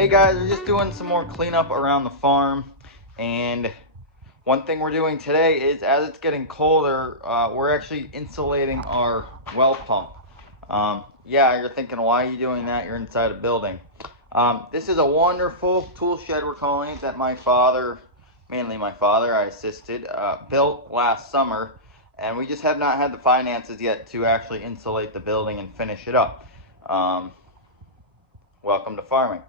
Hey guys, we're just doing some more cleanup around the farm, and one thing we're doing today is, as it's getting colder, we're actually insulating our well pump. Yeah, you're thinking, why are you doing that? You're inside a building. This is a wonderful tool shed, we're calling it, that my father, mainly my father, I assisted, built last summer, and we just have not had the finances yet to actually insulate the building and finish it up. Welcome to farming.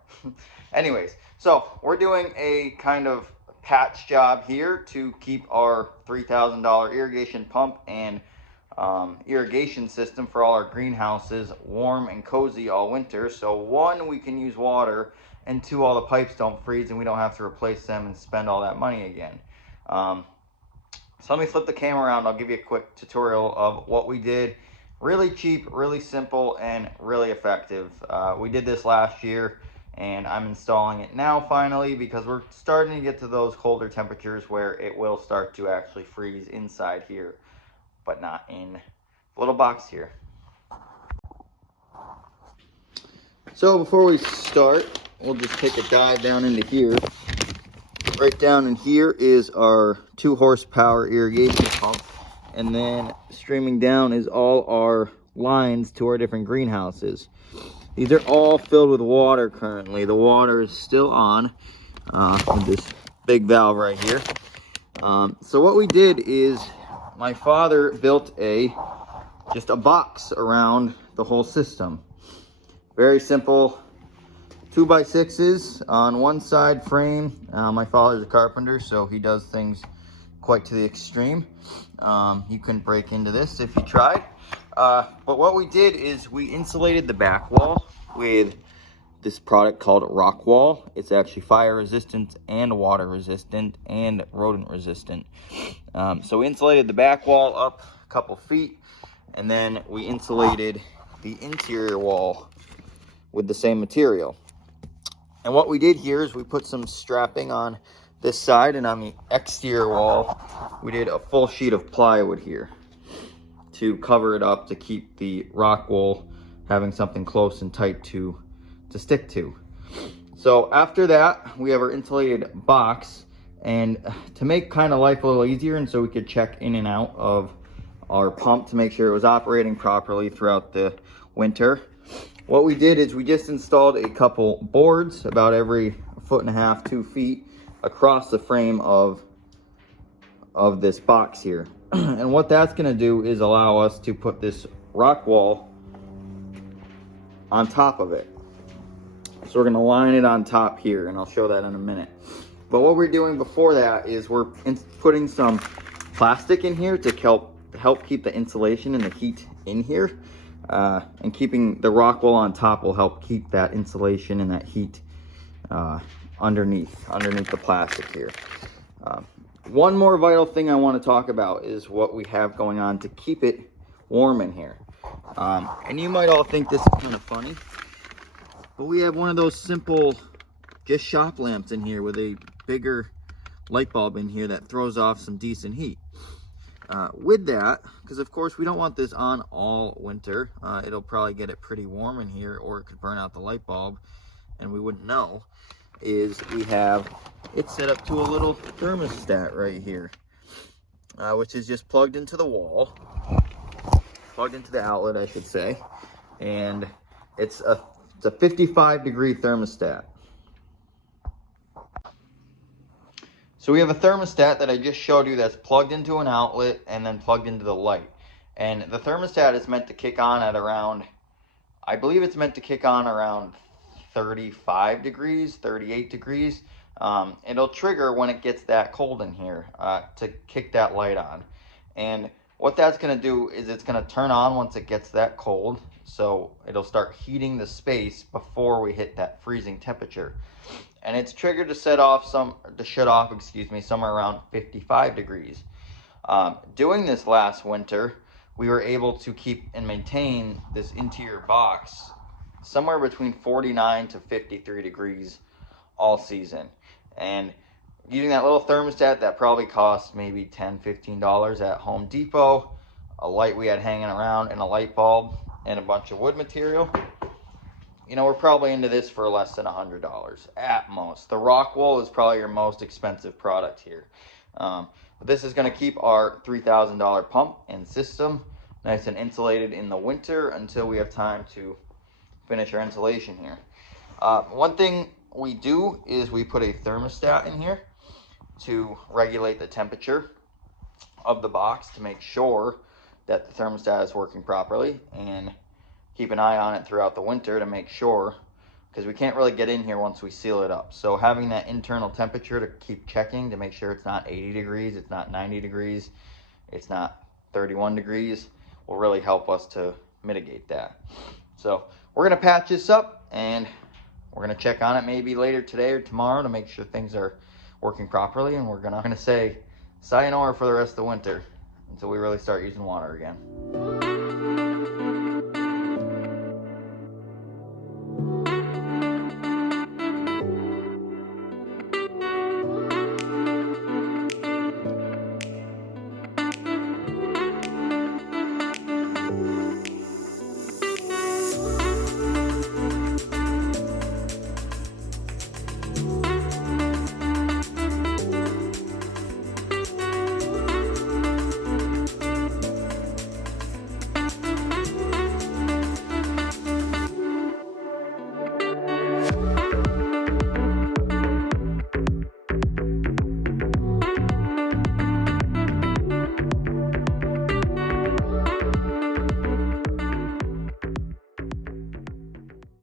Anyways, so we're doing a kind of patch job here to keep our $3,000 irrigation pump and irrigation system for all our greenhouses warm and cozy all winter. So one, we can use water, and two, all the pipes don't freeze and we don't have to replace them and spend all that money again. So let me flip the camera around. I'll give you a quick tutorial of what we did. Really cheap, really simple, and really effective. We did this last year, and I'm installing it now finally because we're starting to get to those colder temperatures where it will start to actually freeze inside here, but not in the little box here. So before we start, we'll just take a dive down into here. Right down in here is our 2 horsepower irrigation pump. And then streaming down is all our lines to our different greenhouses. These are all filled with water currently. The water is still on with this big valve right here. So what we did is my father built just a box around the whole system. Very simple, 2x6s on one side frame. My father's a carpenter, so he does things quite to the extreme. You couldn't break into this if you tried. But what we did is we insulated the back wall with this product called Rockwall. It's actually fire resistant and water resistant and rodent resistant. So we insulated the back wall up a couple feet, and then we insulated the interior wall with the same material. And what we did here is we put some strapping on this side, and on the exterior wall we did a full sheet of plywood here to cover it up, to keep the rock wool having something close and tight to stick to. So after that, we have our insulated box, and to make kind of life a little easier, and so we could check in and out of our pump to make sure it was operating properly throughout the winter, what we did is we just installed a couple boards about every 1.5 to 2 feet across the frame of this box here. And what that's going to do is allow us to put this rock wall on top of it. So we're going to line it on top here, and I'll show that in a minute. But what we're doing before that is we're putting some plastic in here to help keep the insulation and the heat in here. And keeping the rock wall on top will help keep that insulation and that heat underneath the plastic here. One more vital thing I want to talk about is what we have going on to keep it warm in here. And you might all think this is kind of funny, but we have one of those simple just shop lamps in here with a bigger light bulb in here that throws off some decent heat. With that, because of course we don't want this on all winter, it'll probably get it pretty warm in here, or it could burn out the light bulb and we wouldn't know, is we have it set up to a little thermostat right here, which is just plugged into the wall, plugged into the outlet I should say, and it's a 55-degree thermostat. So we have a thermostat that I just showed you that's plugged into an outlet and then plugged into the light. And the thermostat is meant to kick on at around, I believe it's meant to kick on around 35 degrees, 38 degrees. It'll trigger when it gets that cold in here to kick that light on. And what that's going to do is it's going to turn on once it gets that cold. So it'll start heating the space before we hit that freezing temperature. And it's triggered to shut off somewhere around 55 degrees. Doing this last winter, we were able to keep and maintain this interior box somewhere between 49 to 53 degrees all season. And using that little thermostat that probably cost maybe $10-15 at Home Depot, a light we had hanging around, and a light bulb, and a bunch of wood material, you know, we're probably into this for less than $100 at most. The Rockwool is probably your most expensive product here. But this is going to keep our $3,000 pump and system nice and insulated in the winter until we have time to finish our insulation here. One thing we do is we put a thermostat in here to regulate the temperature of the box to make sure that the thermostat is working properly, and keep an eye on it throughout the winter to make sure, because we can't really get in here once we seal it up. So having that internal temperature to keep checking to make sure it's not 80 degrees, it's not 90 degrees, it's not 31 degrees will really help us to mitigate that. So we're gonna patch this up and we're gonna check on it maybe later today or tomorrow to make sure things are working properly, and we're gonna say sayonara for the rest of the winter until we really start using water again.